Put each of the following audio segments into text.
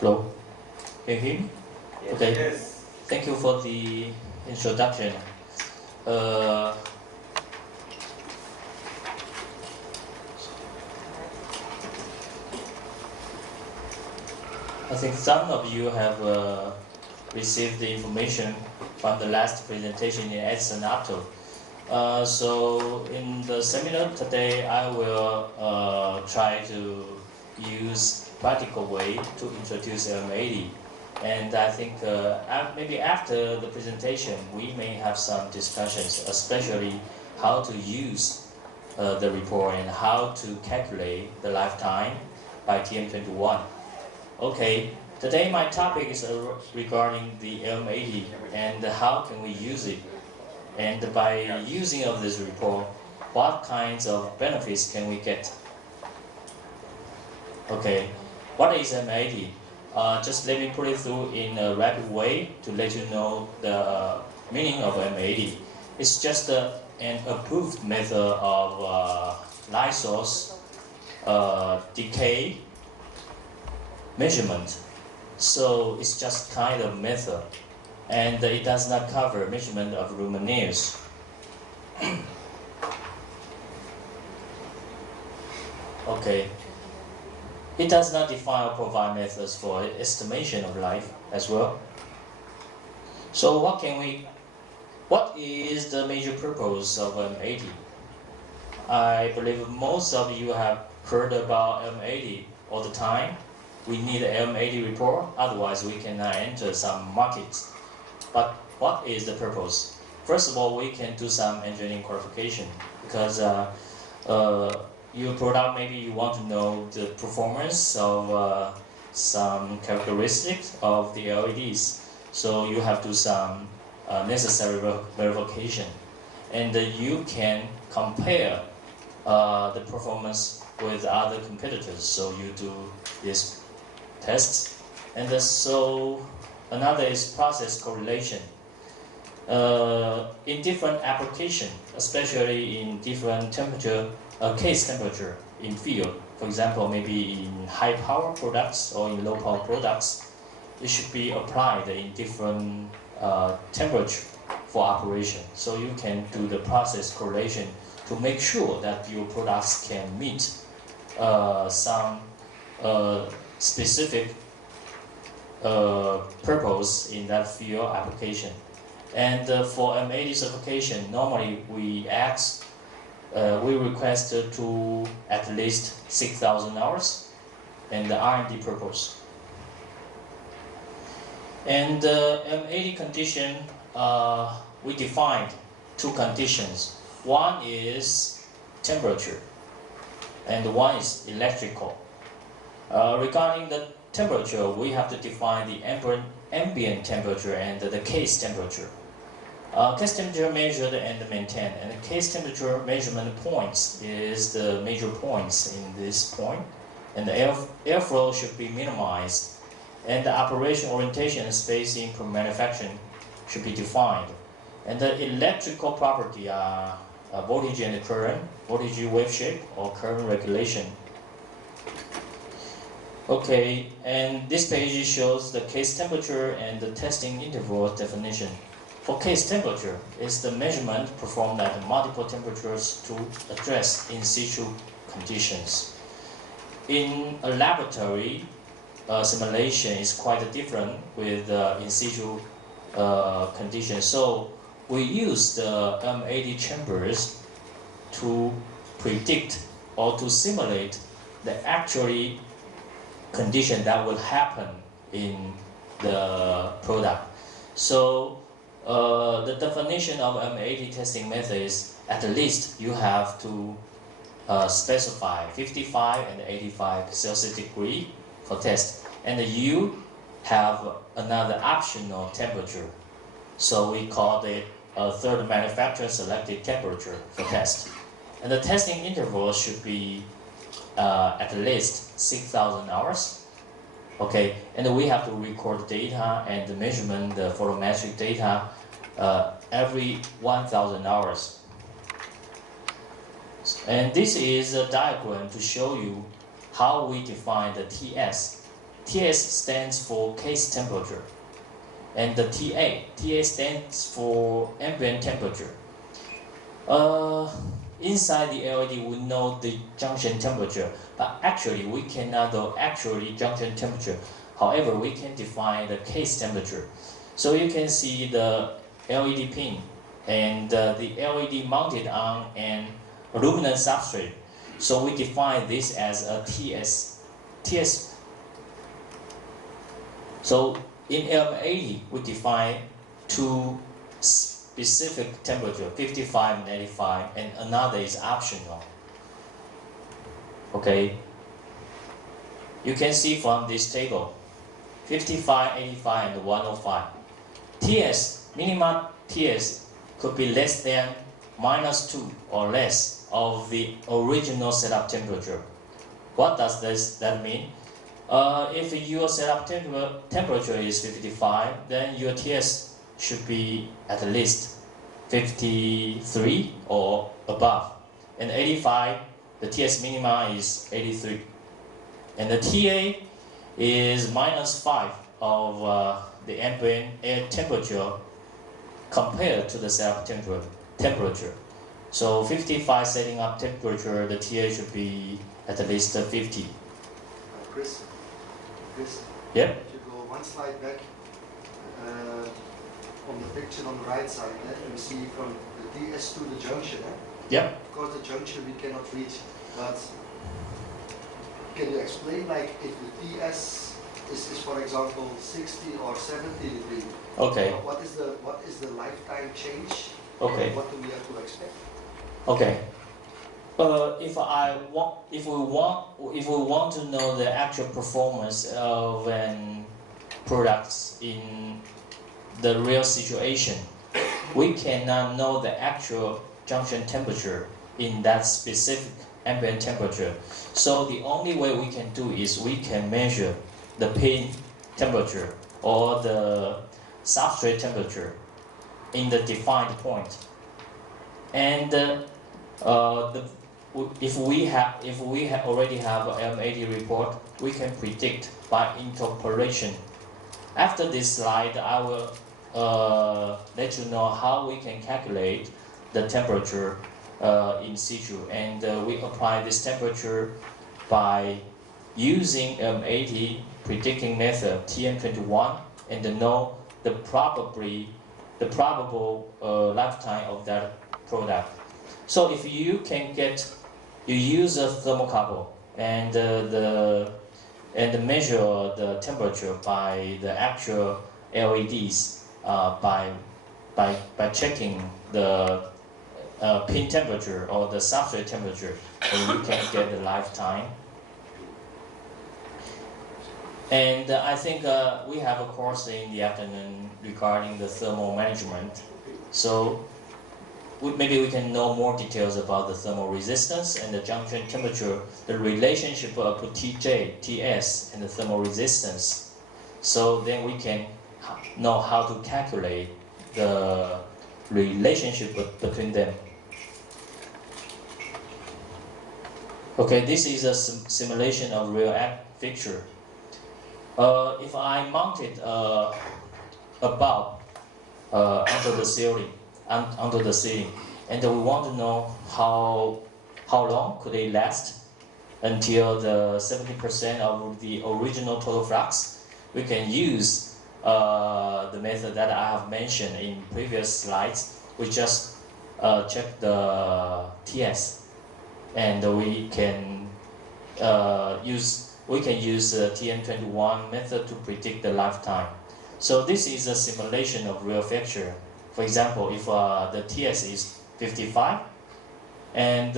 Hello, can you hear me? Yes. Okay. Yes. Thank you for the introduction. I think some of you have received the information from the last presentation in Edison Opto. So in the seminar today, I will try to use practical way to introduce LM80. And I think maybe after the presentation, we may have some discussions, especially how to use the report and how to calculate the lifetime by TM21. Okay, today my topic is regarding the LM80 and how can we use it. And by using of this report, what kinds of benefits can we get? Okay, what is M80? Just let me put it through in a rapid way to let you know the meaning of M80. It's just an approved method of light source decay measurement. So it's just kind of method, and it does not cover measurement of luminaires. Okay. It does not define or provide methods for estimation of life as well. So what is the major purpose of M80? I believe most of you have heard about M80 all the time. We need an M80 report, otherwise we cannot enter some markets. But what is the purpose? First of all, we can do some engineering qualification because your product, maybe you want to know the performance of some characteristics of the LEDs. So you have to do some necessary verification. And you can compare the performance with other competitors. So you do this test. And so another is process correlation. In different application, especially in different temperature, case temperature in field, for example, maybe in high power products or in low power products, it should be applied in different temperature for operation. So you can do the process correlation to make sure that your products can meet some specific purpose in that field application. And for M80 certification, normally we request to at least 6,000 hours and the R&D purpose. And M80 condition, we defined two conditions. One is temperature and one is electrical. Regarding the temperature, we have to define the ambient temperature and the case temperature. Case temperature measured and maintained, and the case temperature measurement points is the major points in this point, and the airflow should be minimized, and the operation orientation and spacing per manufacturing should be defined. And the electrical property are voltage and current, voltage wave shape, or current regulation. Okay, and this page shows the case temperature and the testing interval definition. For case temperature, it's the measurement performed at multiple temperatures to address in situ conditions. In a laboratory, simulation is quite different with in situ conditions. So we use the M80 chambers to predict or to simulate the actually condition that will happen in the product. So the definition of M80 testing method is at least you have to specify 55 and 85 Celsius degree for test, and you have another optional temperature. So we call it a third manufacturer selected temperature for test. And the testing interval should be at least 6,000 hours. Okay, and we have to record data and the measurement, the photometric data every 1,000 hours. And this is a diagram to show you how we define the TS, TS stands for case temperature, and the TA stands for ambient temperature. Inside the LED, we know the junction temperature, but actually we cannot know actually junction temperature. However, we can define the case temperature. So you can see the LED pin and the LED mounted on an aluminum substrate. So we define this as a TS. So in M80, we define two specific temperature, 55 and 85, and another is optional. Okay. You can see from this table, 55, 85, and 105. TS, minimum TS could be less than -2 or less of the original setup temperature. What does that mean? If your setup temperature is 55, then your TS should be at least 53 or above. And 85, the TS minima is 83. And the TA is -5 of the ambient air temperature compared to the setup temperature. So 55 setting up temperature, the TA should be at least 50. Chris? Yep. If you go one slide back, on the picture on the right side, you see from the TS to the junction. Yep. Of course, the junction we cannot reach, but can you explain, like, if the TS is for example 60 or 70 degrees? Okay. What is the lifetime change? Okay. What do we have to expect? Okay. If we want to know the actual performance of an products in the real situation, we cannot know the actual junction temperature in that specific ambient temperature. So the only way we can do is we can measure the pin temperature or the substrate temperature in the defined point. And if we already have an M80 report, we can predict by interpolation. After this slide, I will let you know how we can calculate the temperature in situ, and we apply this temperature by using M80 predicting method TM21 and know the probable lifetime of that product. So if you use a thermocouple and measure the temperature by the actual LEDs by checking the pin temperature or the substrate temperature, and you can get the lifetime. And I think we have a course in the afternoon regarding the thermal management. So maybe we can know more details about the thermal resistance and the junction temperature, the relationship of TJ, TS, and the thermal resistance. So then we can know how to calculate the relationship between them. Okay, this is a simulation of real fixture. If I mounted a bulb under the ceiling, and we want to know how long could it last until the 70% of the original total flux, we can use the method that I have mentioned in previous slides. We just check the TS, and we can use the TM21 method to predict the lifetime. So this is a simulation of real fixture. For example, if the TS is 55, and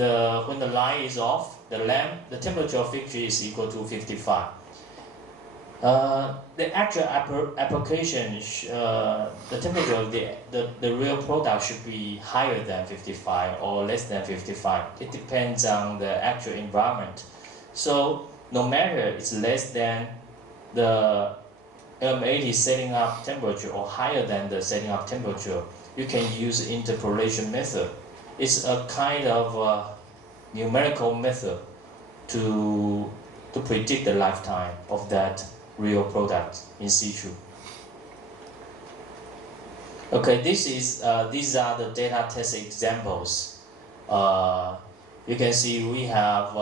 when the light is off, the temperature of fixture is equal to 55. The actual application, the temperature of the real product should be higher than 55 or less than 55. It depends on the actual environment. So no matter it's less than the M80 setting up temperature or higher than the setting up temperature, you can use interpolation method. It's a kind of numerical method to predict the lifetime of that real product in situ. Okay, these are the data test examples. You can see we have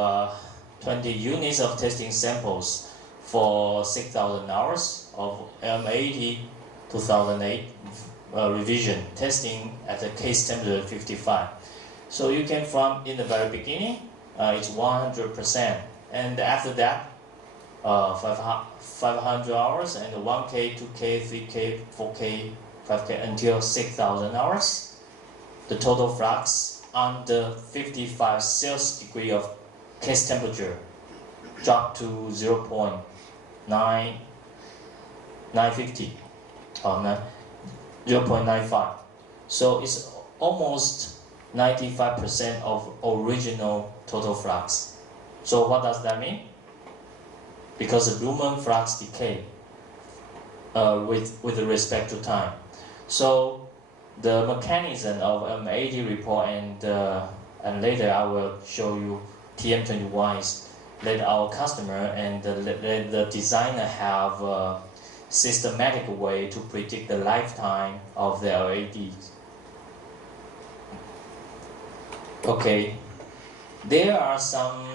20 units of testing samples for 6,000 hours of M80 2008 revision testing at the case temperature 55. So you can from in the very beginning, it's 100%, and after that, 500 hours and 1K, 2K, 3K, 4K, 5K until 6,000 hours. The total flux under 55 Celsius degree of case temperature dropped to 0.950 or 0.95. So it's almost 95% of original total flux. So what does that mean? Because the Lumen flux decay with respect to time. So the mechanism of M80 report and later I will show you TM21 is let our customer and let the designer have a systematic way to predict the lifetime of the LEDs. Okay, there are some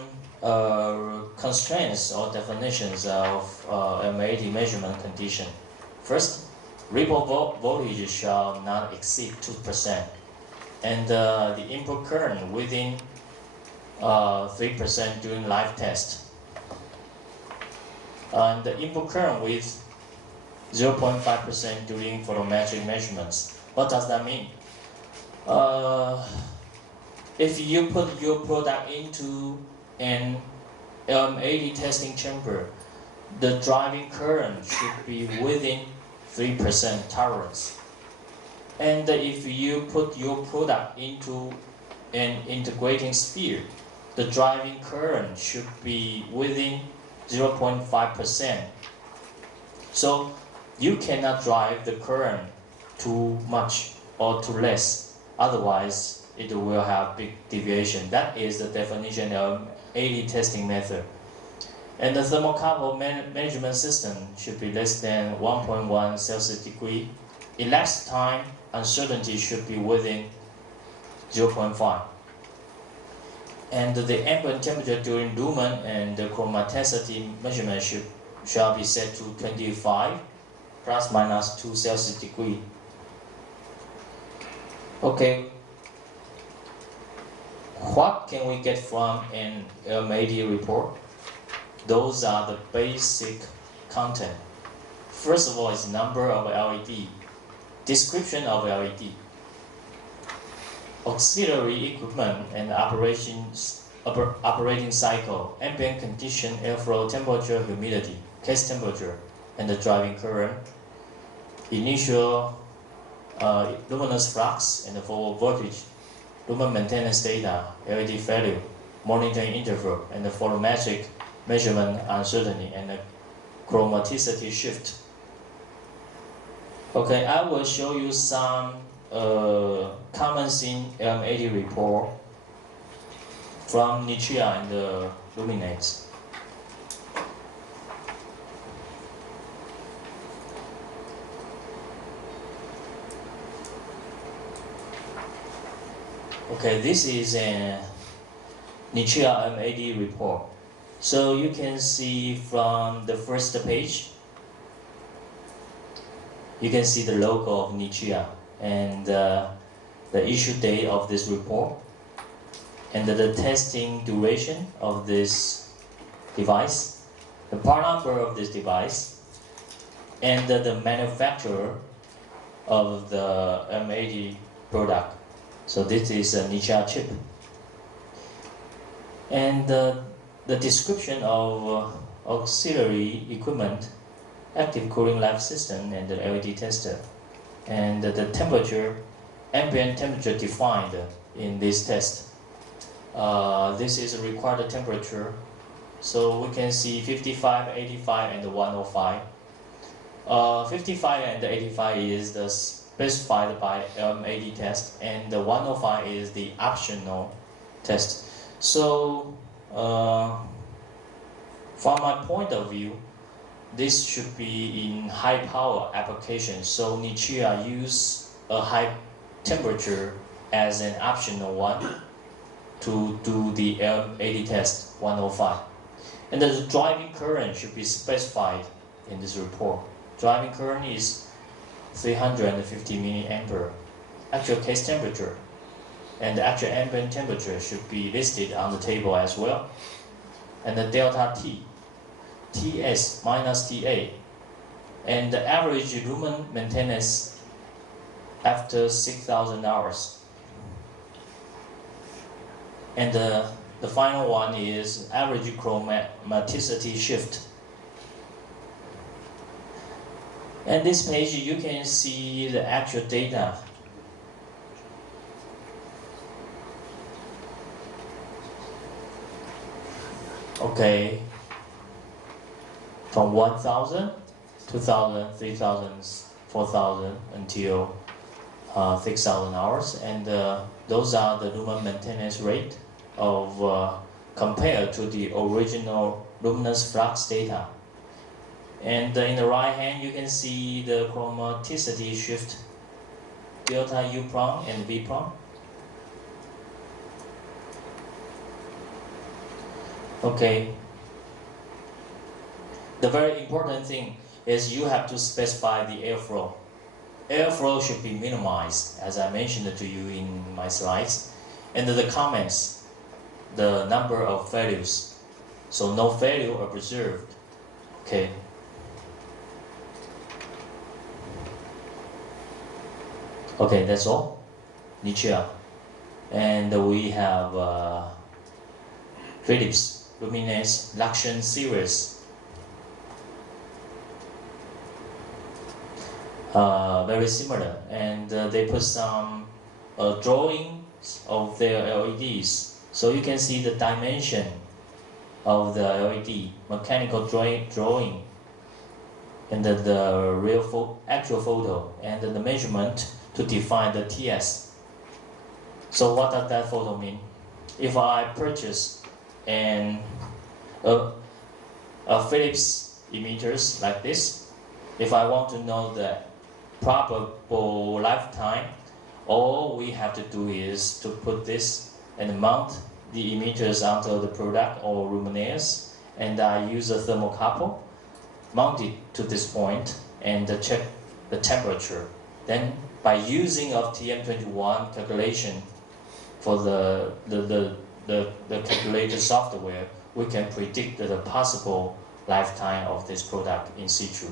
constraints or definitions of M80 measurement condition. First, ripple voltage shall not exceed 2%, and the input current within 3% during live test, and the input current with 0.5% during photometric measurements. What does that mean? If you put your product into an M80 testing chamber, the driving current should be within 3% tolerance. And if you put your product into an integrating sphere, the driving current should be within 0.5%. So you cannot drive the current too much or too less, otherwise it will have big deviation. That is the definition of M80 testing method. And the thermocouple management system should be less than 1.1 Celsius degree. Elapsed time uncertainty should be within 0.5. And the ambient temperature during lumen and the chromaticity measurement shall be set to 25 plus minus 2 Celsius degree. Okay. What can we get from an M80 report? Those are the basic content. First of all is number of LED, description of LED, auxiliary equipment and operating cycle, ambient condition, airflow temperature, humidity, case temperature, and the driving current, initial luminous flux and the forward voltage, lumen maintenance data, LED value, monitoring interval, and the photometric measurement uncertainty and the chromaticity shift. Okay, I will show you some common scene M80 report from Nichia and the Luminates. Okay, this is a Nichia M80 report. So you can see from the first page, you can see the logo of Nichia and the issue date of this report and the testing duration of this device, the part number of this device, and the manufacturer of the M80 product. So this is a Nichia chip. And the description of auxiliary equipment, active cooling lab system, and the LED tester, and the temperature, ambient temperature defined in this test. This is a required temperature, so we can see 55, 85, and 105. 55 and 85 is the specified by M80 test, and the 105 is the optional test. So, from my point of view, this should be in high power applications. So Nichia use a high temperature as an optional one to do the L80 test 105. And the driving current should be specified in this report. Driving current is 350 milliampere. Actual case temperature and the actual ambient temperature should be listed on the table as well. And the delta T, Ts minus Ta, and the average lumen maintenance after 6,000 hours. And the final one is average chromaticity shift. And this page you can see the actual data. Okay, from 1,000, 2,000, 3,000, 4,000 until 6,000 hours, and those are the lumen maintenance rate of compared to the original luminous flux data. And in the right hand, you can see the chromaticity shift, delta U prime and V prime. Okay. The very important thing is you have to specify the airflow. Airflow should be minimized, as I mentioned to you in my slides. And the comments, the number of failures. So no failure are preserved. Okay. Okay, that's all. Nichia. And we have Philips Luminous Luxion series. Very similar, and they put some drawings of their LEDs, so you can see the dimension of the LED, mechanical drawing, and the real actual photo, and the measurement to define the TS. So what does that photo mean? If I purchase a Philips emitters like this, if I want to know the probable lifetime, all we have to do is to put this and mount the emitters onto the product or luminaires, and I use a thermocouple, mount it to this point, and check the temperature. Then by using of TM21 calculation for the calculator software, we can predict the possible lifetime of this product in situ.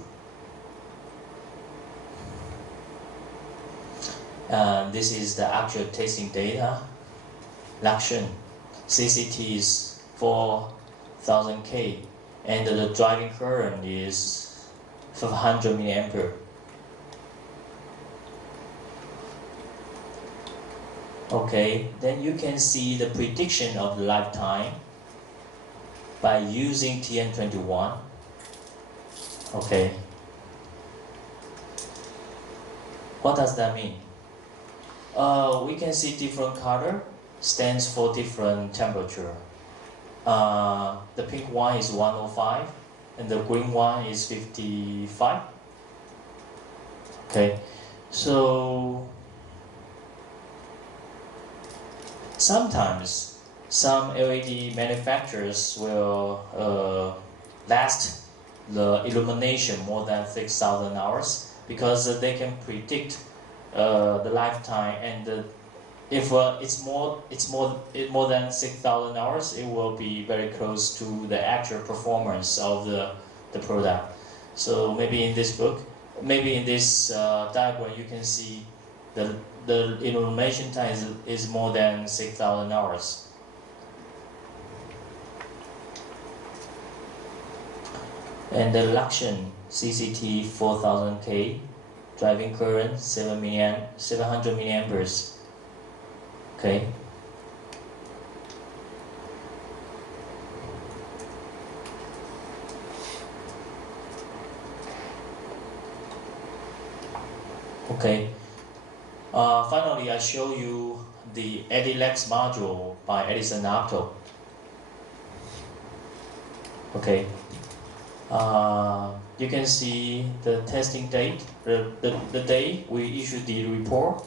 This is the actual testing data. Luxion CCT is 4,000 K, and the driving current is 500 milliampere. Okay, then you can see the prediction of the lifetime by using TN21. Okay. What does that mean? We can see different color stands for different temperature. The pink one is 105 and the green one is 55. Okay, so sometimes some LED manufacturers will last the illumination more than 6,000 hours because they can predict the lifetime, and if it's more than 6,000 hours, it will be very close to the actual performance of the product. So maybe in this book, maybe in this diagram, you can see the illumination time is more than 6,000 hours. And the Luxion CCT 4000K, driving current 700 milliamperes. Okay. Okay. Finally, I show you the Edilex module by Edison Opto. Okay. You can see the testing date, the day we issued the report,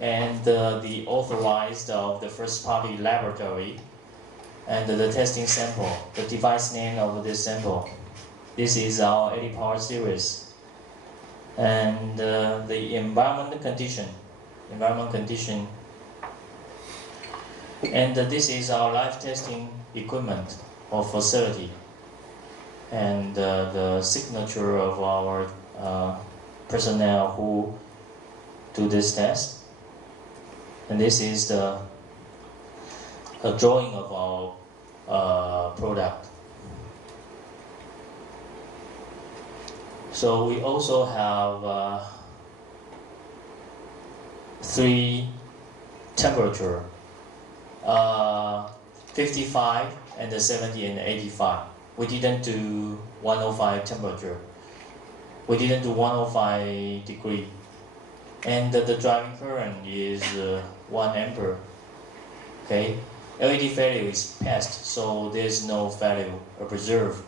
and the authorized of the first party laboratory, and the testing sample, the device name of this sample. This is our 80 power series. And the environment condition. And this is our live testing equipment or facility. And the signature of our personnel who do this test. And this is a drawing of our product. So we also have 3 temperature, 55 and 70 and 85. We didn't do 105 temperature. We didn't do 105 degree. And the driving current is 1 ampere. Okay, LED value is passed, so there's no value preserved.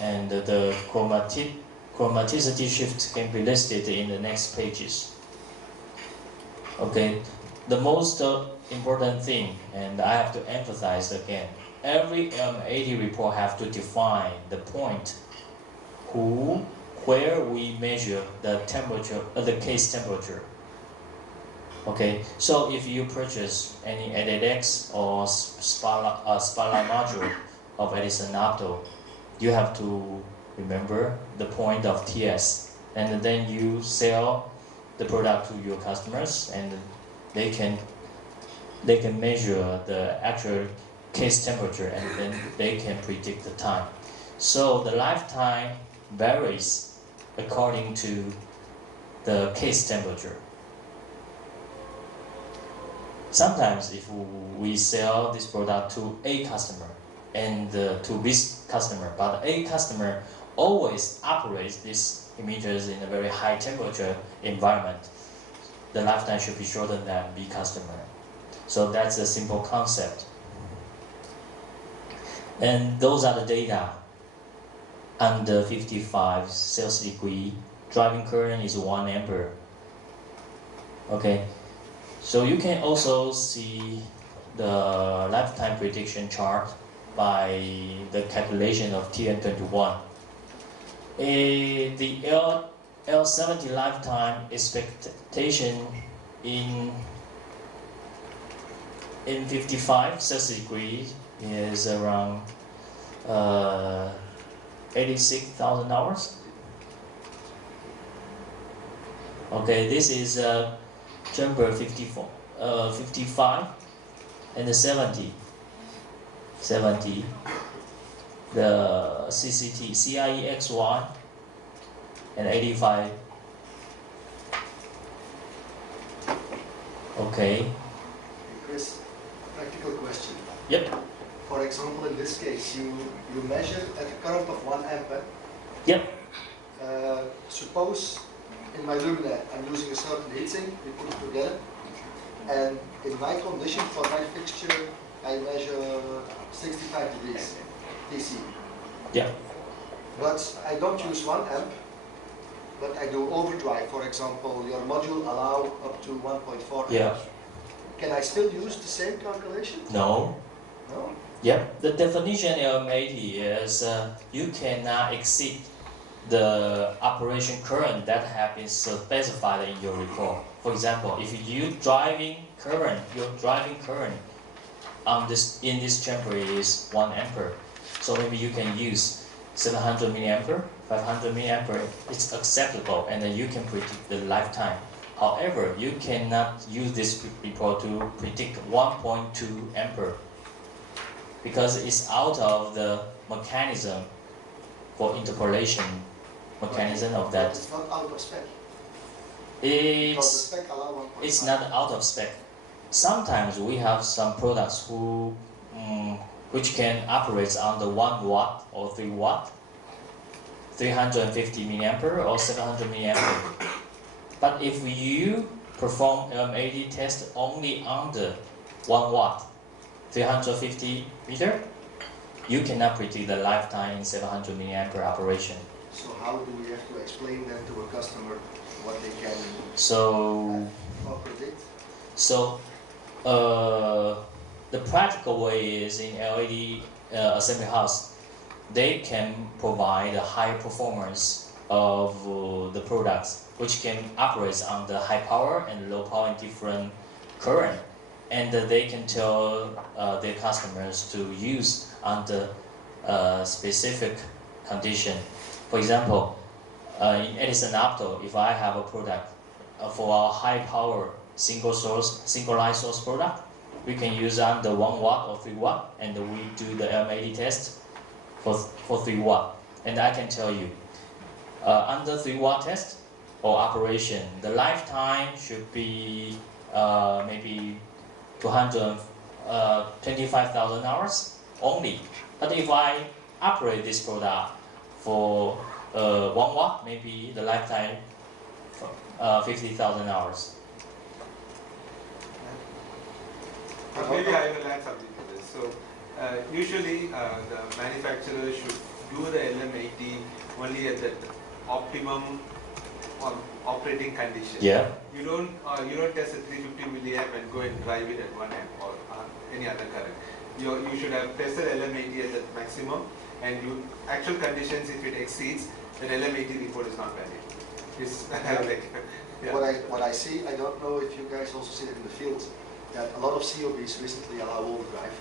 And the chromaticity shift can be listed in the next pages. Okay, the most important thing, and I have to emphasize again, every M80 report have to define the point where we measure the temperature, the case temperature. Okay, so if you purchase any ADX or Spala module of Edison Opto, you have to remember the point of TS, and then you sell the product to your customers, and they can measure the actual case temperature, and then they can predict the time. So the lifetime varies according to the case temperature. Sometimes if we sell this product to A customer and to B customer, but A customer always operates these emitters in a very high temperature environment, the lifetime should be shorter than B customer. So that's a simple concept. And those are the data. Under 55 Celsius degree, driving current is 1 ampere. Okay, so you can also see the lifetime prediction chart by the calculation of TN21. The L70 lifetime expectation in 55 Celsius degrees is around 86,000 hours. Okay, this is chamber 54, 55 and the 70, the CCT, CIEXY and 85. Okay. Chris, practical question. Yep. For example, in this case, you measure at a current of 1 ampere. Yep. Suppose in my luminaire I'm using a certain heatsink, we put it together, and in my condition for my fixture I measure 65 degrees DC. Yeah. But I don't use 1 amp, but I do overdrive. For example, your module allow up to 1.4 amps. Yeah. Can I still use the same calculation? No. No? Yep. The definition of M80 is you cannot exceed the operation current that have been specified in your report. For example, if your driving current in this chamber is 1 ampere, so maybe you can use 700 milliampere, 500 milliampere. It's acceptable, and then you can predict the lifetime. However, you cannot use this report to predict 1.2 ampere because it's out of the mechanism for interpolation mechanism of that. It's not out of spec. It's not out of spec. Sometimes we have some products which can operate under 1 watt or 3 watt, 350 milliampere or 700 milliampere. But if you perform M80 test only under 1 watt, 350 meter, you cannot predict the lifetime in 700 milliampere operation. So how do we have to explain then to a customer what they can or predict? So the practical way is in LED assembly house, they can provide a higher performance of the products, which can operate on the high power and low power in different current, and they can tell their customers to use under specific condition. For example, in Edison Opto, if I have a product for our high power single line source product, we can use under 1 watt or 3 watt, and we do the M80 test for 3 watt. And I can tell you, under 3 watt test or operation, the lifetime should be maybe 225,000 hours only. But if I operate this product for 1 watt, maybe the lifetime 50,000 hours. Maybe I will add something to this. So usually the manufacturer should do the LM80 only at the optimum operating condition. Yeah. You don't test a 350 milliamp and go and drive it at 1 amp or any other current. You should have tested LM80 at the maximum, and actual conditions, if it exceeds, then LM80 report is not valid. It's like, yeah. What I see, I don't know if you guys also see it in the field, that a lot of COBs recently allow overdrive.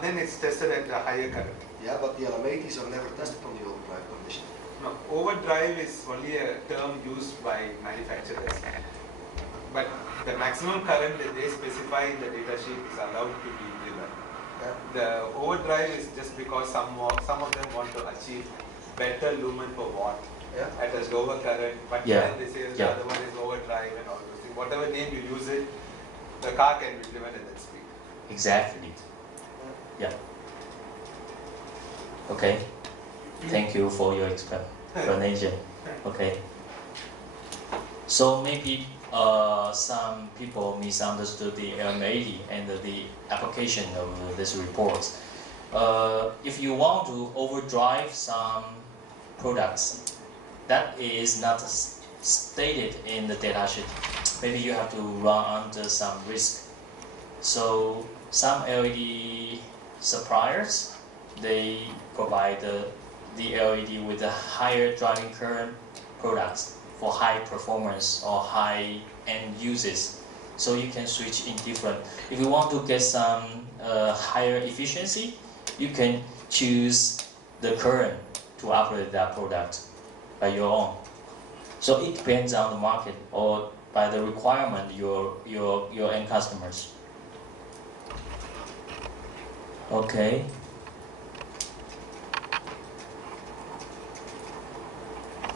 Then it's tested at a higher current. Yeah, but the LM80s are never tested on the overdrive condition. No, overdrive is only a term used by manufacturers. But the maximum current that they specify in the data sheet is allowed to be driven. Yeah. The overdrive is just because some of them want to achieve better lumen per watt at a lower current, but then they say the other one is overdrive and all those things. Whatever name you use it, the car can be driven at that speed. Exactly. Yeah. Okay. Thank you for your explanation. Okay. So maybe some people misunderstood the LM80 and the application of this report. If you want to overdrive some products, that is not stated in the data sheet. Maybe you have to run under some risk. So some LED suppliers, they provide the LED with a higher driving current products for high performance or high end uses. So you can switch in different. If you want to get some higher efficiency, you can choose the current to operate that product by your own. So it depends on the market or by the requirement your end customers. Okay.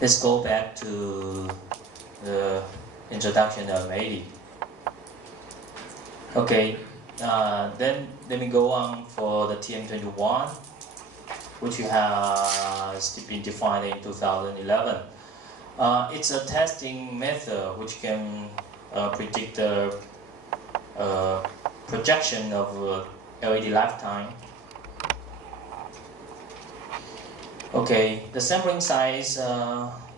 Let's go back to the introduction of MechaTronix. Okay, then let me go on for the TM21, which has been defined in 2011. It's a testing method which can predict the projection of LED lifetime. Okay, the sampling size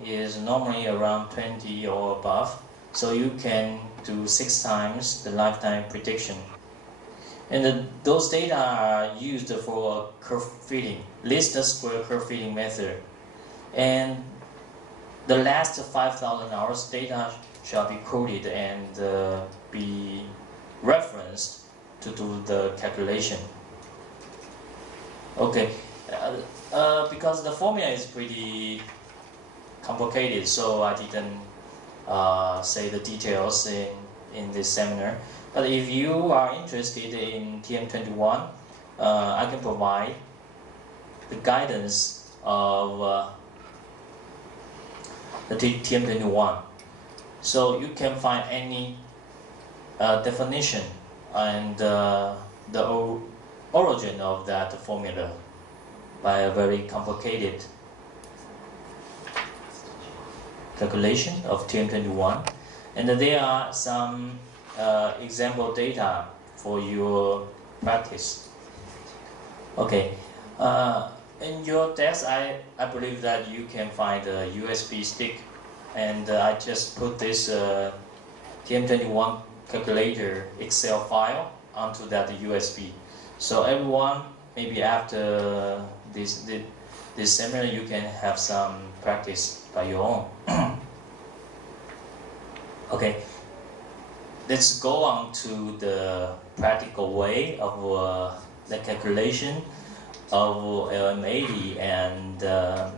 is normally around 20 or above, so you can do 6 times the lifetime prediction. And those data are used for curve fitting, least square curve fitting method. And the last 5,000 hours data shall be quoted and be referenced to do the calculation. Okay, because the formula is pretty complicated, so I didn't say the details in this seminar. But if you are interested in TM21, I can provide the guidance of the TM21. So you can find any definition and the origin of that formula by a very complicated calculation of TM21. And there are some example data for your practice. Okay. In your desk, I believe that you can find a USB stick, and I just put this TM21 calculator Excel file onto that USB. So everyone, maybe after this seminar, you can have some practice by your own. Okay, let's go on to the practical way of the calculation of LM80 and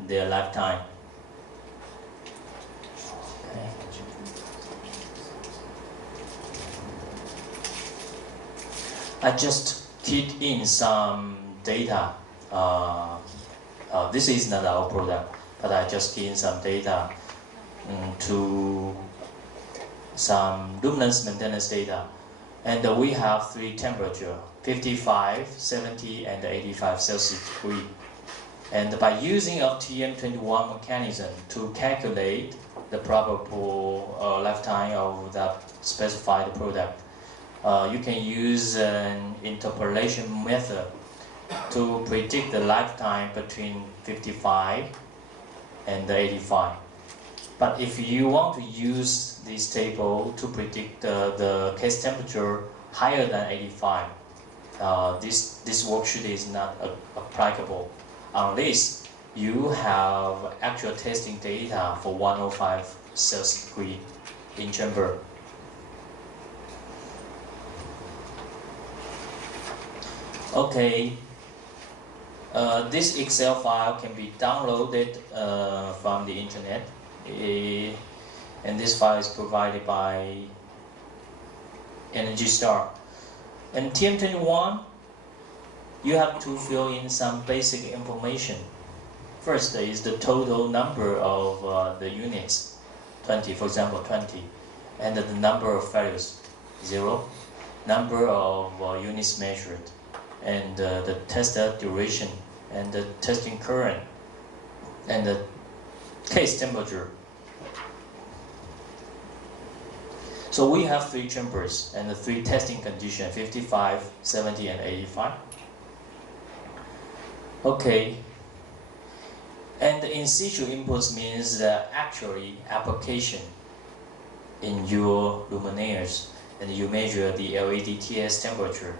their lifetime. Okay. I just keyed in some data. This is not our product, but I just keyed in some data to some luminance maintenance data. And we have three temperatures, 55, 70, and 85 Celsius degree. And by using a TM21 mechanism to calculate the probable lifetime of that specified product, you can use an interpolation method to predict the lifetime between 55 and 85. But if you want to use this table to predict the case temperature higher than 85, this worksheet is not applicable unless you have actual testing data for 105 Celsius degree in chamber. Okay, this Excel file can be downloaded from the internet, and this file is provided by Energy Star. And TM21, you have to fill in some basic information. First is the total number of the units, 20, for example, 20, and the number of values, 0, number of units measured, and the tested duration, and the testing current, and the case temperature. So we have three chambers and the three testing conditions, 55, 70, and 85. Okay. And the in situ inputs means actually application in your luminaires, and you measure the LED TS temperature,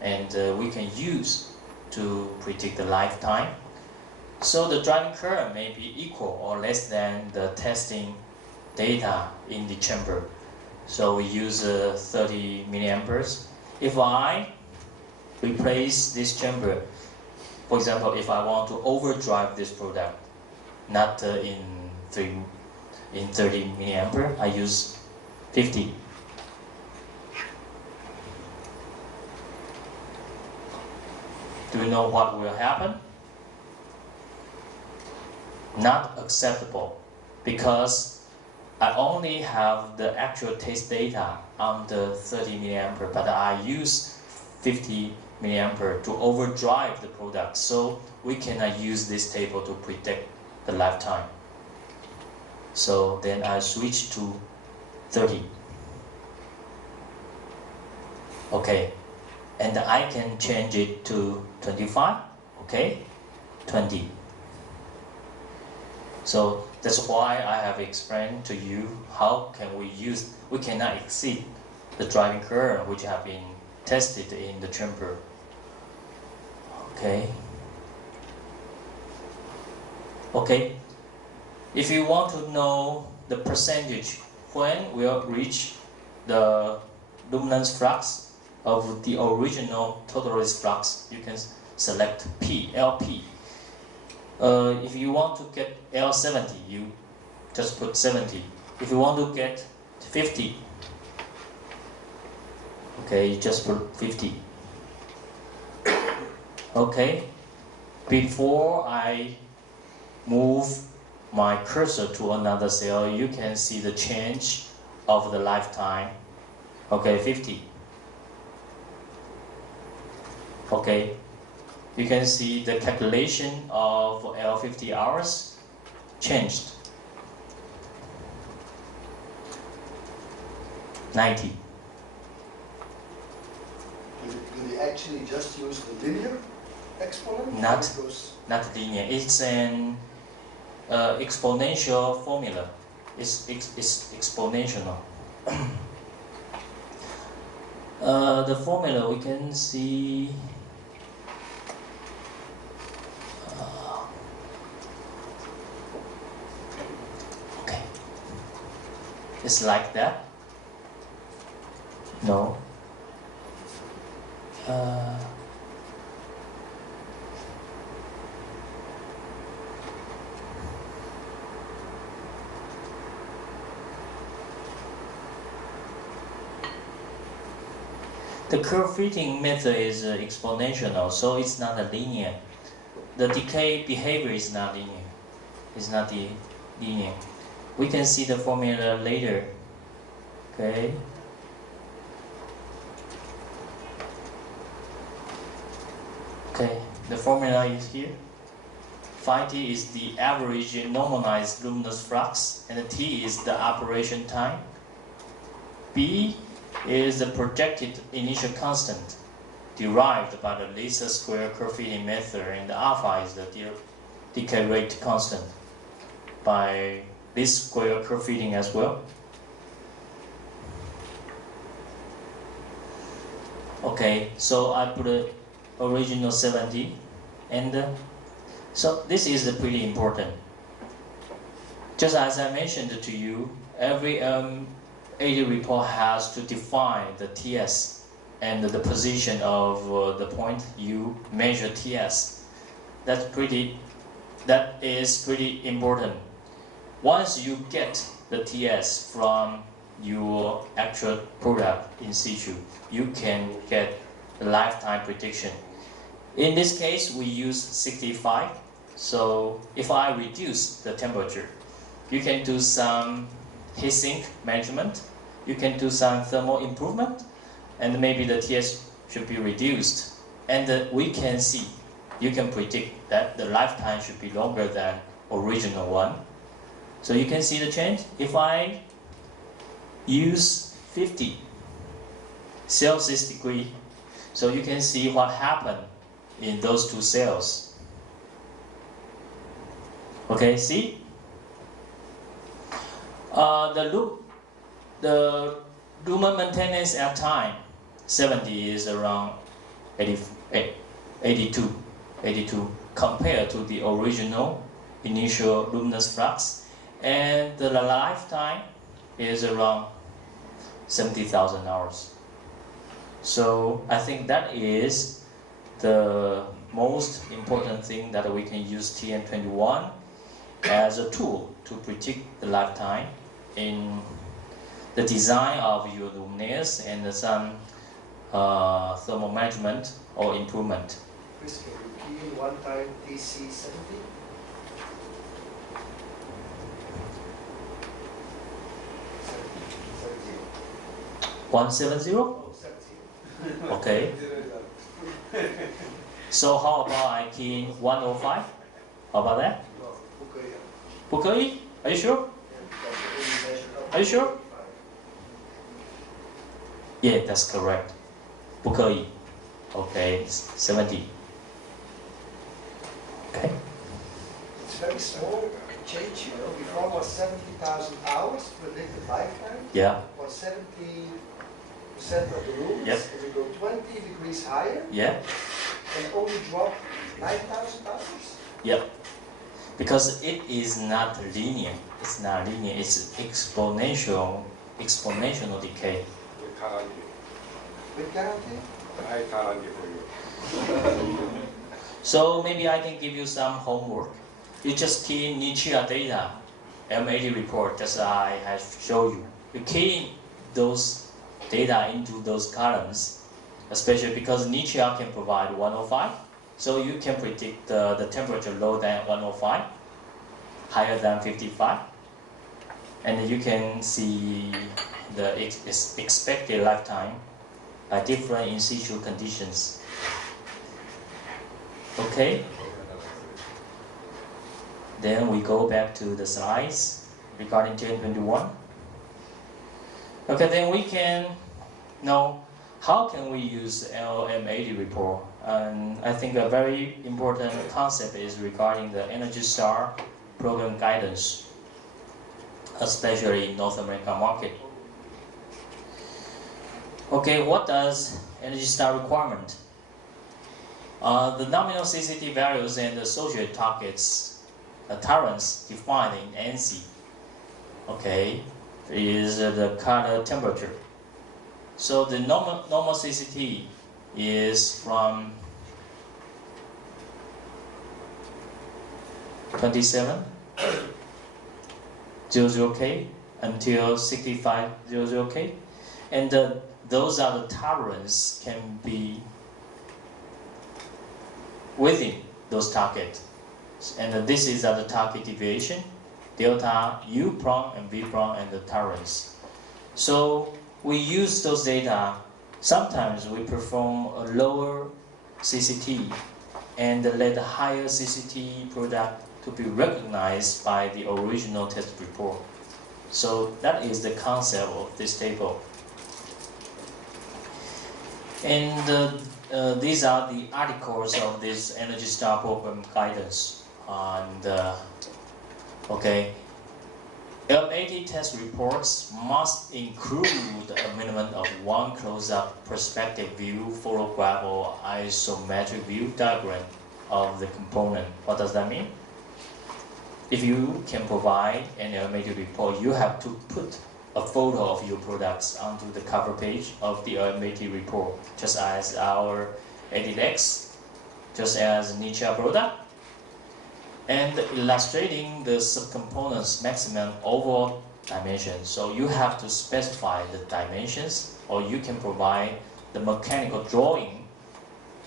and we can use to predict the lifetime. So the driving current may be equal or less than the testing data in the chamber. So we use 30 milliamperes. If I replace this chamber, for example, if I want to overdrive this product, not in 30 milliampere, I use 50. Do you know what will happen? Not acceptable, because I only have the actual test data on the 30 milliampere, but I use 50 milliampere to overdrive the product. So we cannot use this table to predict the lifetime. So then I switch to 30. Okay, and I can change it to 25. Okay, 20. So that's why I have explained to you how can we cannot exceed the driving current which have been tested in the chamber. Okay. Okay. If you want to know the percentage when we'll reach the luminance flux of the original total resist flux, you can select P, LP. If you want to get L70, you just put 70. If you want to get 50, okay, you just put 50. Okay, before I move my cursor to another cell, you can see the change of the lifetime. Okay, 50. Okay. You can see the calculation of L50 hours changed. 90. Do they actually just use the linear exponent? Not linear. It's an exponential formula. It's exponential. The formula we can see. Okay. It's like that. No. The curve fitting method is exponential, so it's not a linear. The decay behavior is not linear. It's not linear. We can see the formula later. Okay. Okay, the formula is here. Phi t is the average normalized luminous flux, and t is the operation time. B is the projected initial constant derived by the least square curve fitting method, and alpha is the decay rate constant by least square curve fitting as well. Okay, so I put a original 70, and so this is pretty important. Just as I mentioned to you, every BaDe report has to define the TS and the position of the point you measure TS. That is pretty important. Once you get the TS from your actual product in situ, you can get the lifetime prediction. In this case, we use 65. So if I reduce the temperature, you can do some heat sink management, you can do some thermal improvement, and maybe the TS should be reduced. And we can see, you can predict that the lifetime should be longer than original one. So you can see the change. If I use 50 Celsius degree, so you can see what happened in those two cells. Okay, see? The lumen maintenance at time 70 is around 82 compared to the original initial luminous flux, and the lifetime is around 70,000 hours. So I think that is the most important thing that we can use TM21 as a tool to predict the lifetime in the design of your luminaires and some thermal management or improvement. Chris, can you key in one time DC 70? 170? Oh, 70. Okay. So how about I key in 105? How about that? No, 不可以? Are you sure? Are you sure? Yeah, that's correct. 不可以. Okay, 70. Okay. It's very small change, you know. Before was 70,000 hours predicted lifetime. Yeah. Was 70% of the rooms. Yep. If we go 20 degrees higher, Yeah. and only drop 9,000 hours. Yep. Because it is not linear. It's not linear. It's exponential decay. With guarantee? I guarantee for you. So maybe I can give you some homework. You just key in Nichia data, MAD report, as I have shown you. You key in those data into those columns, especially because Nichia can provide 105. So you can predict the temperature lower than 105, higher than 55. And you can see the expected lifetime by different in situ conditions. Okay? Then we go back to the slides regarding 1021. Okay, then we can know how can we use LM80 report I think a very important concept is regarding the Energy Star program guidance, especially in North American market. Okay, what does Energy Star requirement? The nominal CCT values and associated targets, tolerance defined in ANSI, okay, is the color temperature. So the normal CCT is from 2700K until 6500K, and those are the tolerance can be within those targets, and this is the target deviation, delta U prong and V prong, and the tolerance. So we use those data. Sometimes we perform a lower CCT and let the higher CCT product to be recognized by the original test report. So that is the concept of this table. And these are the articles of this Energy Star program guidance. And okay, LMAT test reports must include a minimum of one close-up perspective view, photograph, or isometric view diagram of the component. What does that mean? If you can provide an LMAT report, you have to put a photo of your products onto the cover page of the LMAT report, just as our Edilex, just as Niche product, and illustrating the subcomponents maximum overall dimension. So you have to specify the dimensions, or you can provide the mechanical drawing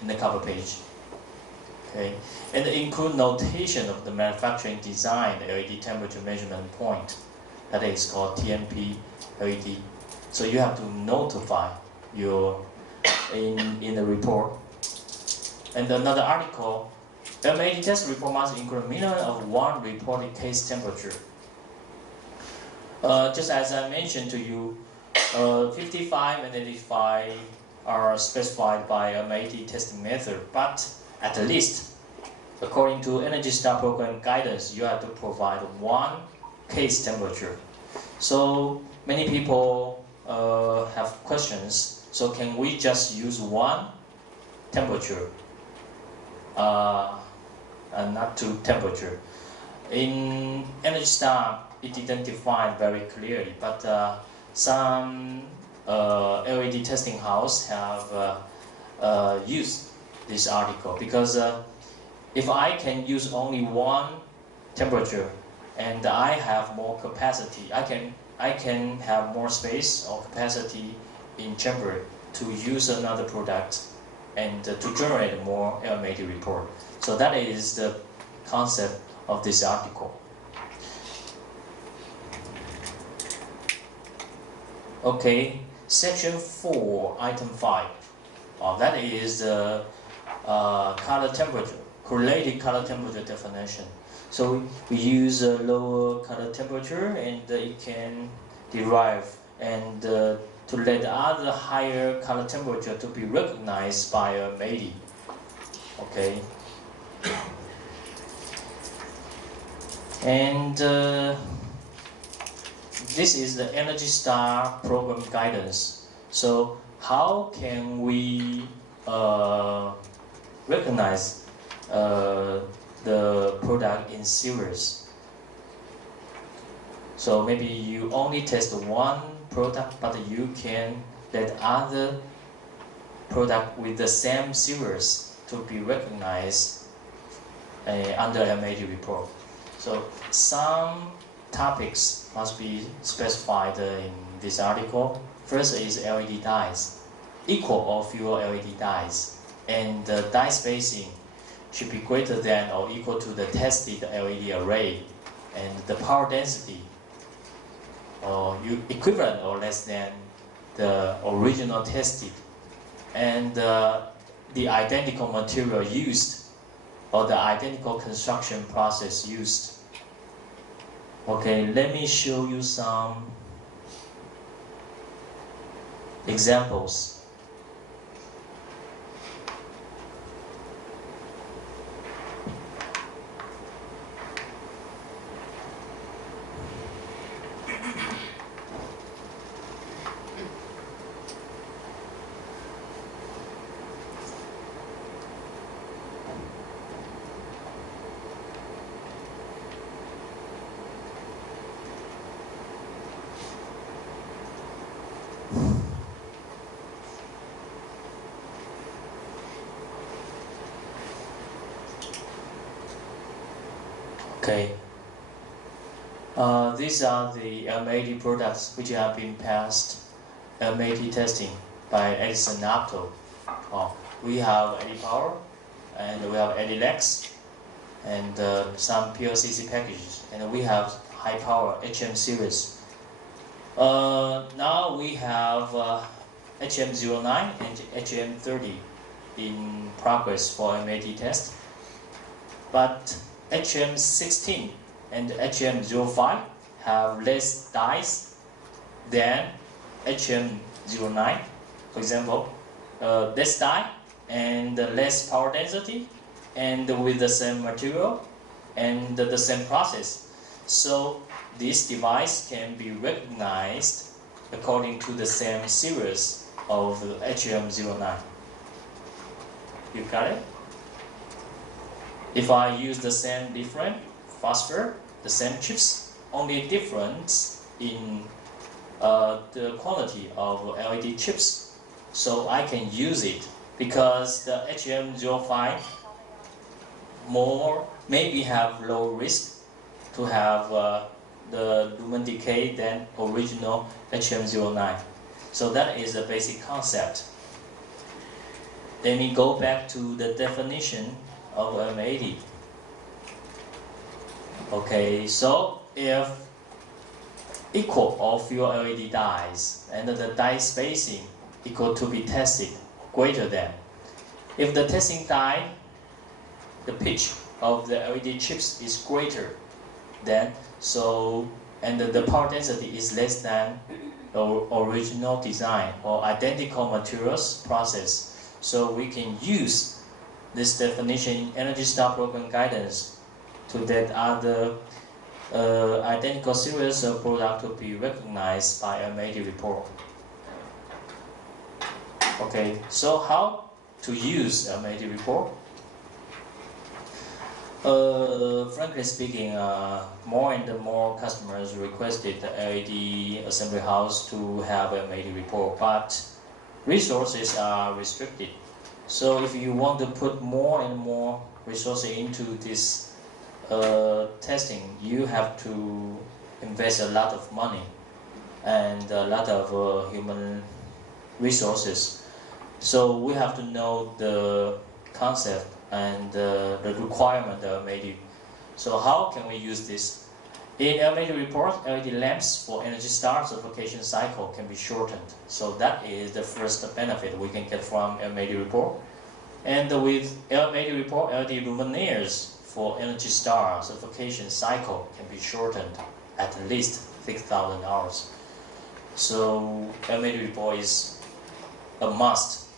in the cover page. Okay, and include notation of the manufacturing design LED temperature measurement point. That is called TMP LED. So you have to notify your in the report. And another article, LMAT test report must include a minimum of one reported case temperature. Just as I mentioned to you, 55 and 85 are specified by LMAT testing method, but at least, according to Energy Star program guidance, you have to provide one case temperature. So many people have questions. So can we just use one temperature and not two temperature? In Energy Star, it didn't define very clearly, but some LED testing house have used this article, because if I can use only one temperature and I have more capacity, I can have more space or capacity in chamber to use another product and to generate more LMAT report. So that is the concept of this article. Okay, section 4, item 5. That is the color temperature, correlated color temperature definition. So we use a lower color temperature, and it can derive and to let other higher color temperature to be recognized by a BaDe. Okay. And this is the Energy Star program guidance. So how can we recognize the product in series? So maybe you only test one product, but you can let other product with the same series to be recognized under LMAT report. So some topics must be specified in this article. First is LED dyes, equal or fewer LED dyes, and the dye spacing should be greater than or equal to the tested LED array, and the power density or equivalent or less than the original tested, and the identical material used or the identical construction process used. Okay, let me show you some examples. Okay. These are the M80 products which have been passed M80 testing by Edison and Opto. We have Eddy Power, and we have Eddy Lex, and some PLCC packages, and we have high power HM series. Now we have HM09 and HM30 in progress for M80 test, but HM16 and HM05 have less dies than HM09. For example, less die and less power density, and with the same material and the same process. So this device can be recognized according to the same series of HM09. You got it? If I use the same different, faster, the same chips, only difference in the quality of LED chips. So I can use it because the HM05 maybe have low risk to have the lumen decay than original HM09. So that is the basic concept. Let me go back to the definition of M80. Okay, so if equal of your LED dies and the die spacing equal to be tested greater than. If the testing die, the pitch of the LED chips is greater than, so, and the power density is less than the original design or identical materials process. So we can use this definition in Energy Star program guidance to that other identical series of product to be recognized by a MechaTronix report. Okay, so how to use a MechaTronix report? Frankly speaking, more and more customers requested the LED assembly house to have a MechaTronix report, but resources are restricted. So if you want to put more and more resources into this testing, you have to invest a lot of money and a lot of human resources. So we have to know the concept and the requirement of MechaTronix. So how can we use this? In MechaTronix report, LED lamps for Energy Star certification cycle can be shortened. So that is the first benefit we can get from MechaTronix report. And with MechaTronix report, LED luminaires for Energy Star certification cycle can be shortened at least 6,000 hours. So MechaTronix report is a must.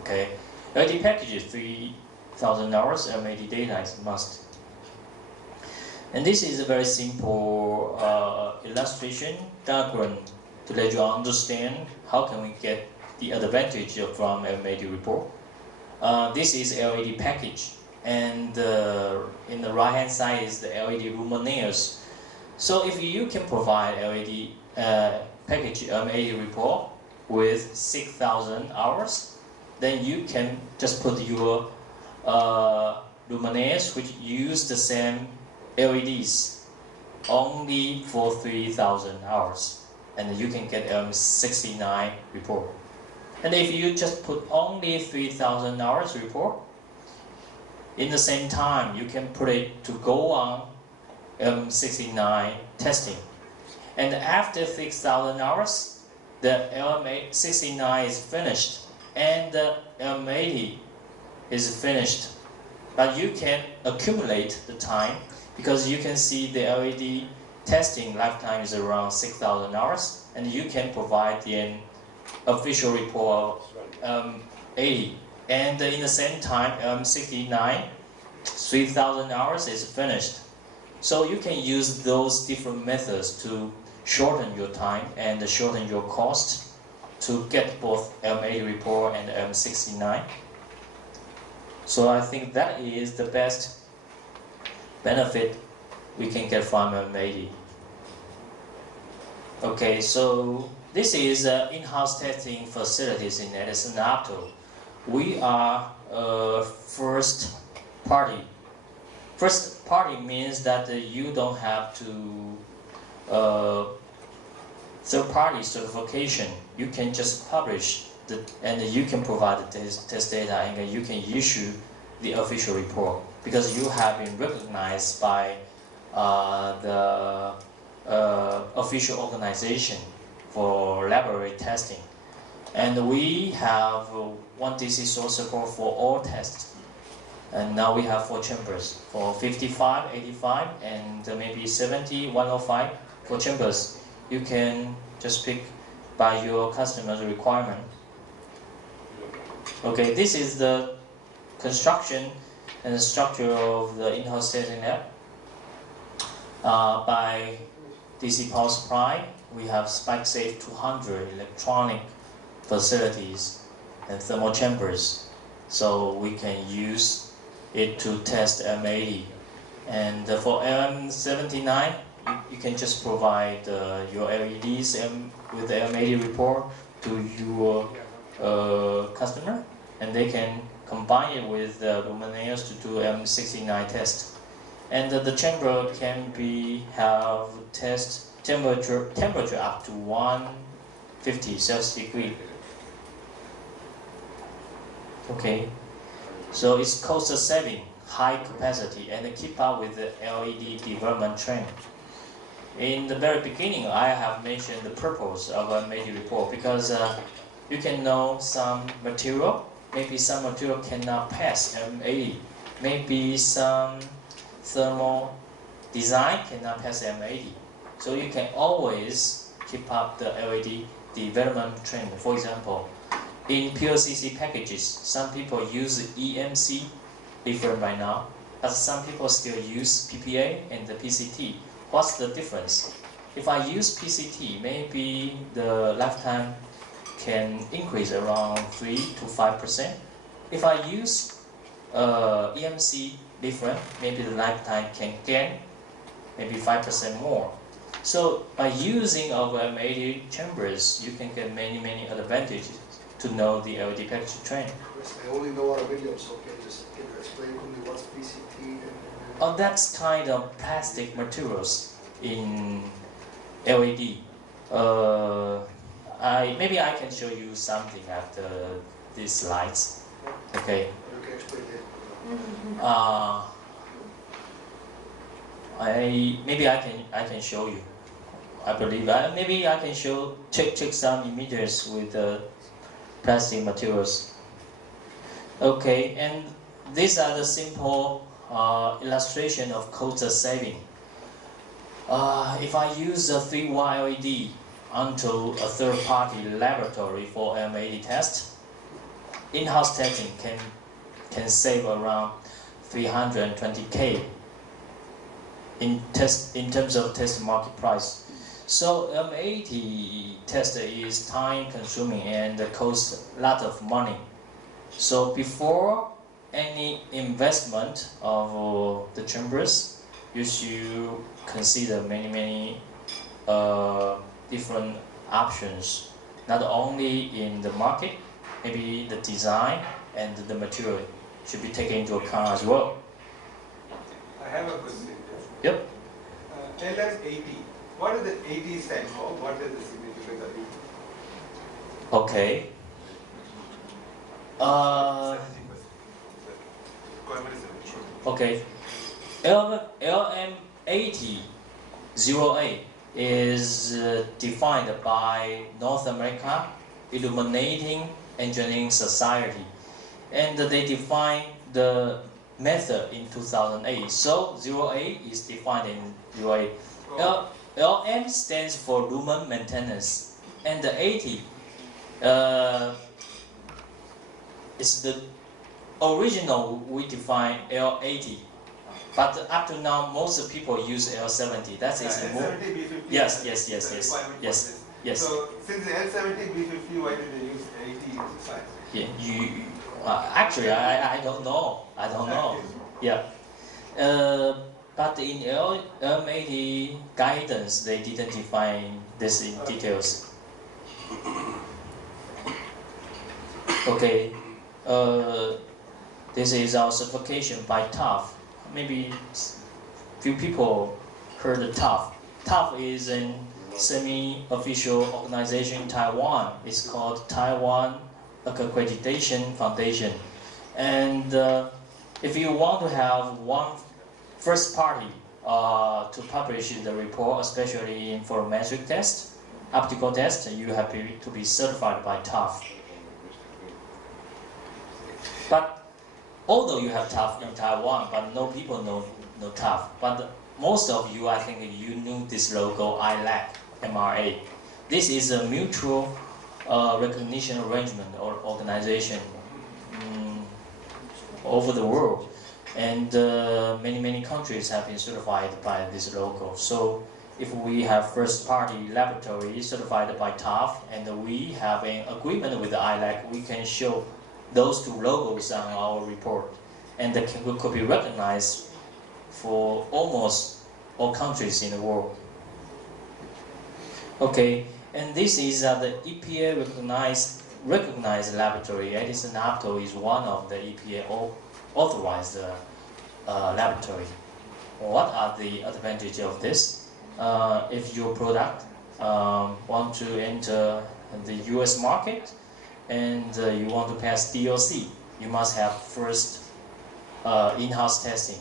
Okay, LED packages 3,000 hours, MechaTronix data is a must. And this is a very simple illustration diagram to let you understand how can we get the advantage from MechaTronix report. This is LED package, and in the right hand side is the LED luminaires. So if you can provide LED package MechaTronix report with 6,000 hours, then you can just put your luminaires which use the same LEDs only for 3,000 hours, and you can get M69 report. And if you just put only 3,000 hours report, in the same time you can put it to go on M69 testing. And after 6,000 hours, the M69 is finished and the M80 is finished. But you can accumulate the time because you can see the LED testing lifetime is around 6,000 hours, and you can provide an official report of 80. And in the same time, 69, 3,000 hours is finished. So you can use those different methods to shorten your time and shorten your cost to get both M80 report and M69. So I think that is the best benefit we can get from M80. Okay, so this is in-house testing facilities in Edison and Opto. We are a first party First party means that you don't have to third party certification. You can just publish and you can provide the test data and you can issue the official report because you have been recognized by the official organization for laboratory testing. And we have one DC source support for all tests. And now we have 4 chambers for 55, 85, and maybe 70, 105 for chambers. You can just pick by your customer's requirement. Okay, this is the construction and the structure of the in-house testing lab. By DC power supply, we have spike-safe 200 electronic facilities and thermal chambers, so we can use it to test M80. And for M79, you can just provide your LEDs with the M80 report to your customer, and they can combine it with the luminaires to do M69 test. And the chamber can have test temperature up to 150 Celsius degree. Okay, so it's cost saving, high capacity, and keep up with the LED development trend. In the very beginning, I have mentioned the purpose of a MechaTronix report because you can know some material. Maybe some material cannot pass M80. Maybe some thermal design cannot pass M80. So you can always keep up the LED development trend. For example, in PLCC packages, some people use EMC different right now, but some people still use PPA and the PCT. What's the difference? If I use PCT, maybe the lifetime can increase around 3 to 5%. If I use EMC different, maybe the lifetime can gain maybe 5% more. So by using our M80 chambers, you can get many advantages to know the LED package trend. I only know aluminium, so can you explain to me what's PCT? Oh, that's kind of plastic materials in LED. Maybe I can show you something after these slides. Okay. You can explain it. Maybe I can show you. I believe maybe I can check some images with the plastic materials. Okay, and these are the simple illustration of cost saving. If I use a 3-watt LED onto a third-party laboratory for M80 test, in-house testing can save around 320K in terms of test market price. So M80 test is time consuming and costs a lot of money. So before any investment of the chambers, you should consider many different options, not only in the market, maybe the design and the material should be taken into account as well. I have a question. Yep. LM80. What does the 80 stand for? What is the significance of it? Okay. Okay. LM80 0A is defined by North America Illuminating Engineering Society, and they define the method in 2008. So 0A is defined in 0A. LM stands for lumen maintenance, and the 80 is the original. We define L80, but up to now most people use L70. That is the more. L70 B50. Yes. So since the L70 B50, why did they use 80 size? Yeah, actually I don't know. Yeah. But in LM80 guidance, they didn't define this in details. Okay. This is our certification by TUF. maybe few people heard of TUF. TUF is a semi-official organization in Taiwan. It's called Taiwan Accreditation Foundation. And if you want to have one first party to publish the report, especially in photometric test, optical test, you have to be certified by TUF. But although you have TUF in Taiwan, but no people know TUF. But most of you, I think you knew this logo, ILAC, MRA. This is a mutual recognition arrangement or organization over the world. And many countries have been certified by this logo. So if we have first-party laboratory certified by TUF and we have an agreement with the ILAC, we can show those two logos on our report. And they could be recognized for almost all countries in the world. Okay, and this is the EPA recognized laboratory. Edison Opto is one of the EPA authorized laboratory. What are the advantages of this? If your product want to enter the US market and you want to pass DOC, you must have first in-house testing.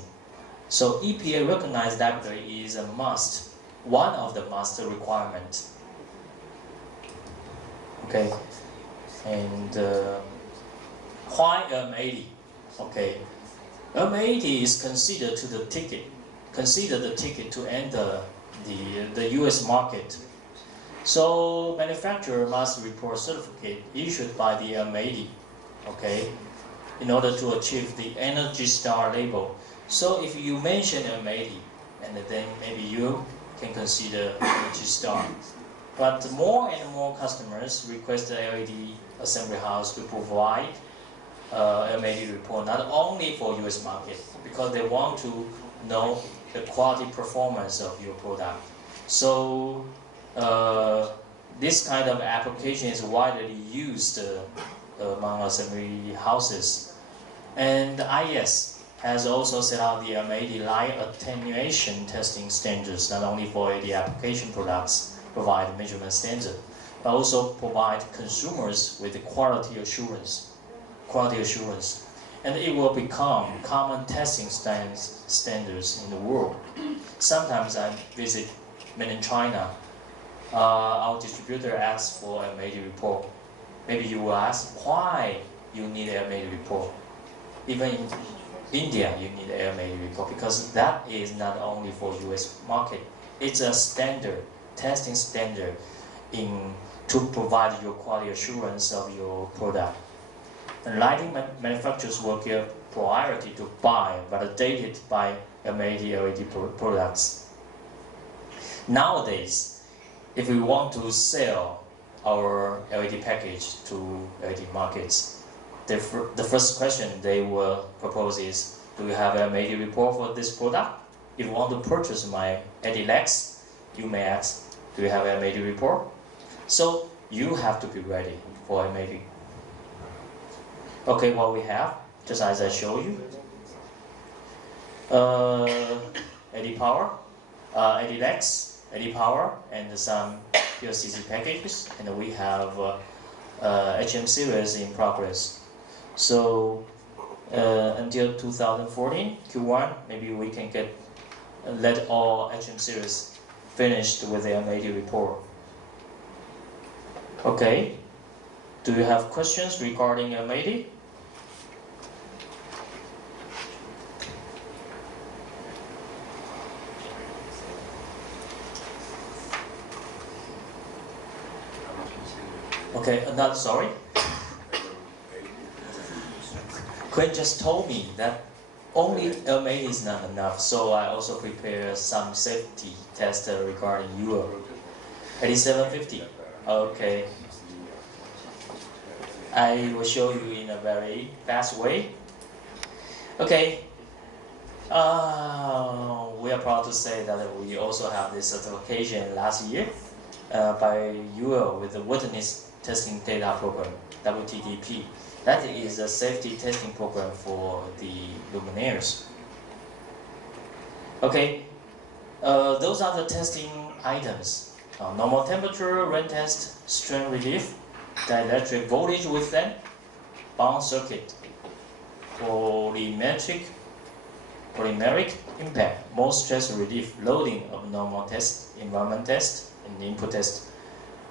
So EPA recognized laboratory is a must, one of the must requirements. Okay, and why M80? Okay, M80 is considered the ticket to enter the US market. So manufacturer must report certificate issued by the M80, okay, in order to achieve the Energy Star label. So if you mention M80, and then maybe you can consider Energy Star. But more and more customers request the LED assembly house to provide M80 report, not only for US market, because they want to know the quality performance of your product. So this kind of application is widely used among assembly houses. And IS has also set out the M80 light attenuation testing standards, not only for LED application products, provide measurement standard, but also provide consumers with the quality assurance. And it will become common testing standards in the world. Sometimes I visit mainland China. Our distributor asks for a M80 report. Maybe you will ask why you need a M80 report. Even in India, you need a M80 report because that is not only for US market. It's a standard, testing standard to provide your quality assurance of your product. And lighting manufacturers will give priority to buy validated by M80 LED products. Nowadays, if we want to sell our LED package to LED markets, the first question they will propose is, do you have an M80 report for this product? If you want to purchase my Edilex, you may ask, do you have an M80 report? So you have to be ready for M80. Okay, what we have, just as I showed you, LED power, Edilex, LED power, and some PLCC packages, and we have HM series in progress. So until 2014, Q1, maybe we can let all HM series finished with the M80 report. Okay, do you have questions regarding M80? Okay, sorry. Quinn just told me that only M80 is not enough, so I also prepared some safety tests regarding Euro. 8750. Okay. I will show you in a very fast way. Okay. We are proud to say that we also have this certification last year by Euro with the Witness Testing Data Program, WTDP. That is a safety testing program for the luminaires. Okay, those are the testing items. Normal temperature, rain test, strain relief, dielectric voltage withstand, bound circuit, polymeric impact, most stress relief, loading of normal test, environment test, and input test.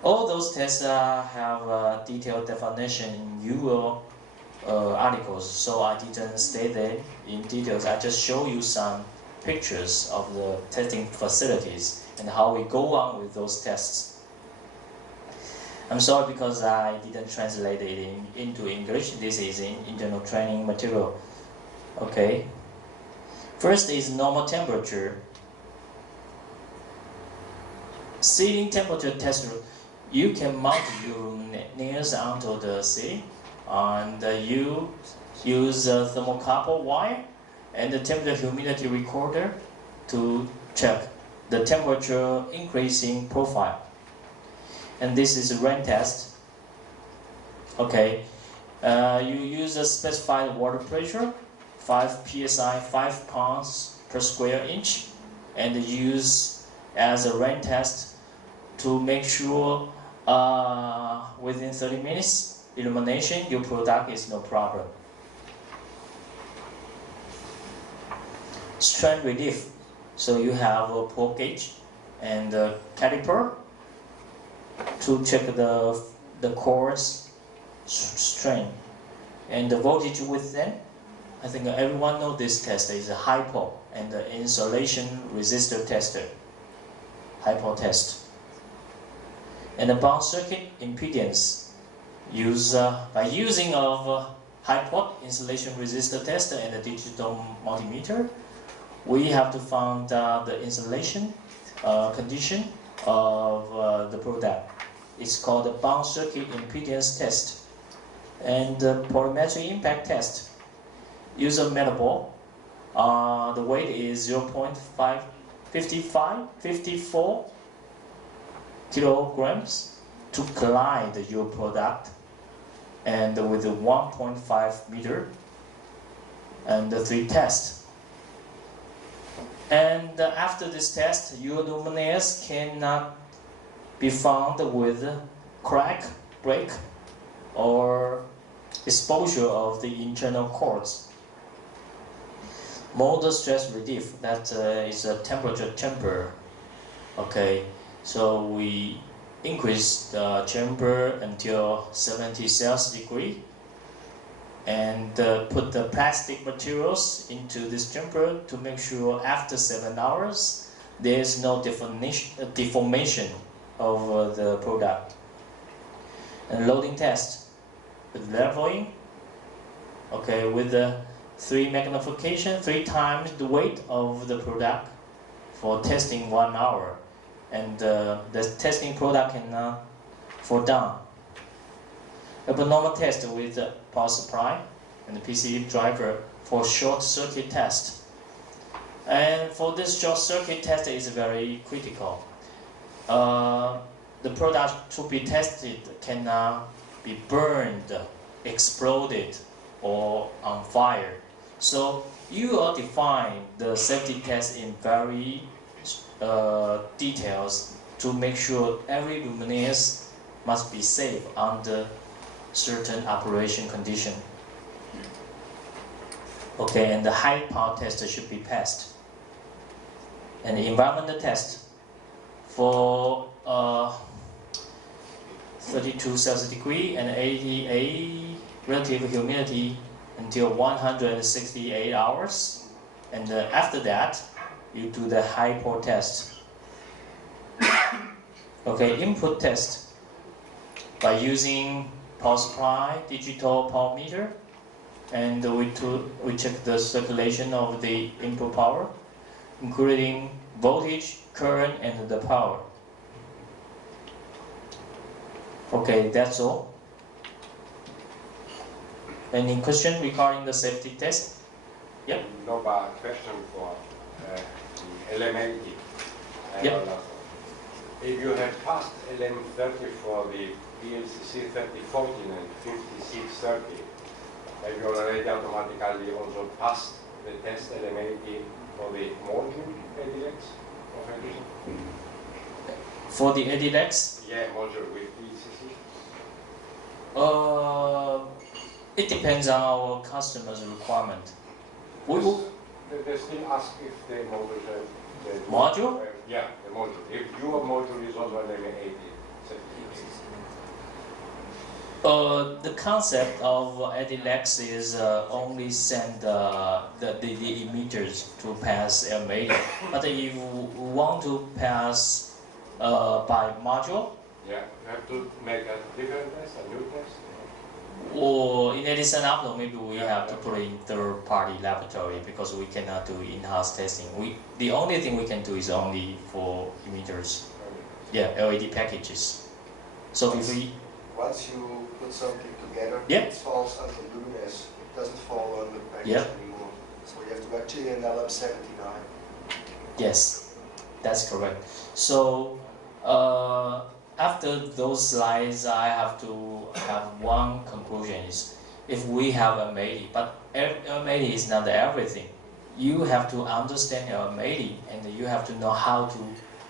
All those tests have a detailed definition in your articles, so I didn't state them in details. I just show you some pictures of the testing facilities and how we go on with those tests. I'm sorry because I didn't translate it into English. This is in internal training material. Okay. First is normal temperature. Ceiling temperature tester. You can mount your nails onto the ceiling, and you use a thermocouple wire and the temperature humidity recorder to check the temperature increasing profile. And this is a rain test. Okay, you use a specified water pressure, 5 psi, 5 pounds per square inch, and use as a rain test to make sure within 30 minutes illumination, your product is no problem. Strain relief. So you have a probe gauge and a caliper to check the core's strain. And the voltage withstand. I think everyone knows this test is a hypo and the insulation resistor tester. Hypo test. And the bound circuit impedance by using of hypo insulation resistor tester and the digital multimeter, we have to find the insulation condition of the product. It's called the bound circuit impedance test. And the polymeric impact test. Use a metal ball. The weight is 0.54 kilograms to collide your product, and with 1.5 meter, and the 3 tests. And after this test, your luminaires cannot be found with crack, break, or exposure of the internal cords. Motor stress relief, that is a temperature chamber. Okay, so we increase the chamber until 70 Celsius degree and put the plastic materials into this chamber to make sure after 7 hours there is no deformation of the product. And loading test with leveling, okay, with the 3 magnification, 3 times the weight of the product for testing 1 hour. And the testing product cannot fall down. A normal test with the power supply and the PCB driver for short circuit test. And for this short circuit test is very critical. The product to be tested cannot be burned, exploded, or on fire. So you will define the safety test in very details to make sure every luminaires must be safe under certain operation condition. Okay, and the high power test should be passed. And the environmental test for 32 Celsius degree and 88 relative humidity until 168 hours. And after that, you do the hypo test. Okay, input test by using power supply, digital power meter, and we check the circulation of the input power, including voltage, current, and the power. Okay, that's all. Any question regarding the safety test? Yep. No, but question for elementary. Yep. If you have passed LM30 for the PLCC 3014 and 5630, have you already automatically also passed the test LM80 for the module ADX of Edison? For the ADX, Yeah, module with ECC. it depends on our customer's requirement. We will, They still ask if the module have the Module? Yeah, the module. If your module is also LM80. the concept of ADX is only send the emitters to pass LM80. But if you want to pass by module, Yeah, you have to make a different test, a new test. or in Edison Opto, maybe we have to put in third-party laboratory because we cannot do in-house testing. The only thing we can do is only for emitters. Yeah, LED packages. So if we Once you put something together, Yeah. it falls under Lumines. It doesn't fall under package Yeah. anymore. So you have to actually an LM79. Yes, that's correct. So after those slides, I have to have one conclusion: is if we have LM80, but LM80 is not everything. You have to understand LM80, and you have to know how to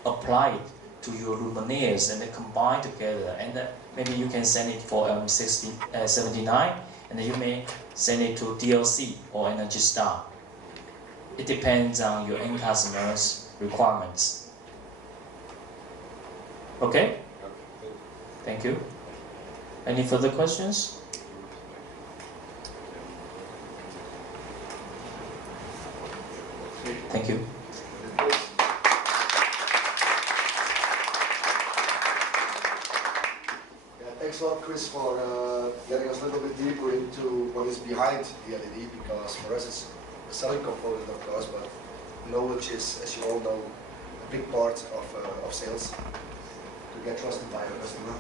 apply it to your luminaires and then combine together. And maybe you can send it for LM79, and then you may send it to DLC or Energy Star. It depends on your end customer's requirements. Okay? Thank you. Any further questions? Thank you. Thanks a lot, Chris, for getting us a little bit deeper into what is behind the LED, because for us it's a selling component, of course, but knowledge is, as you all know, a big part of sales to get trusted by our customer.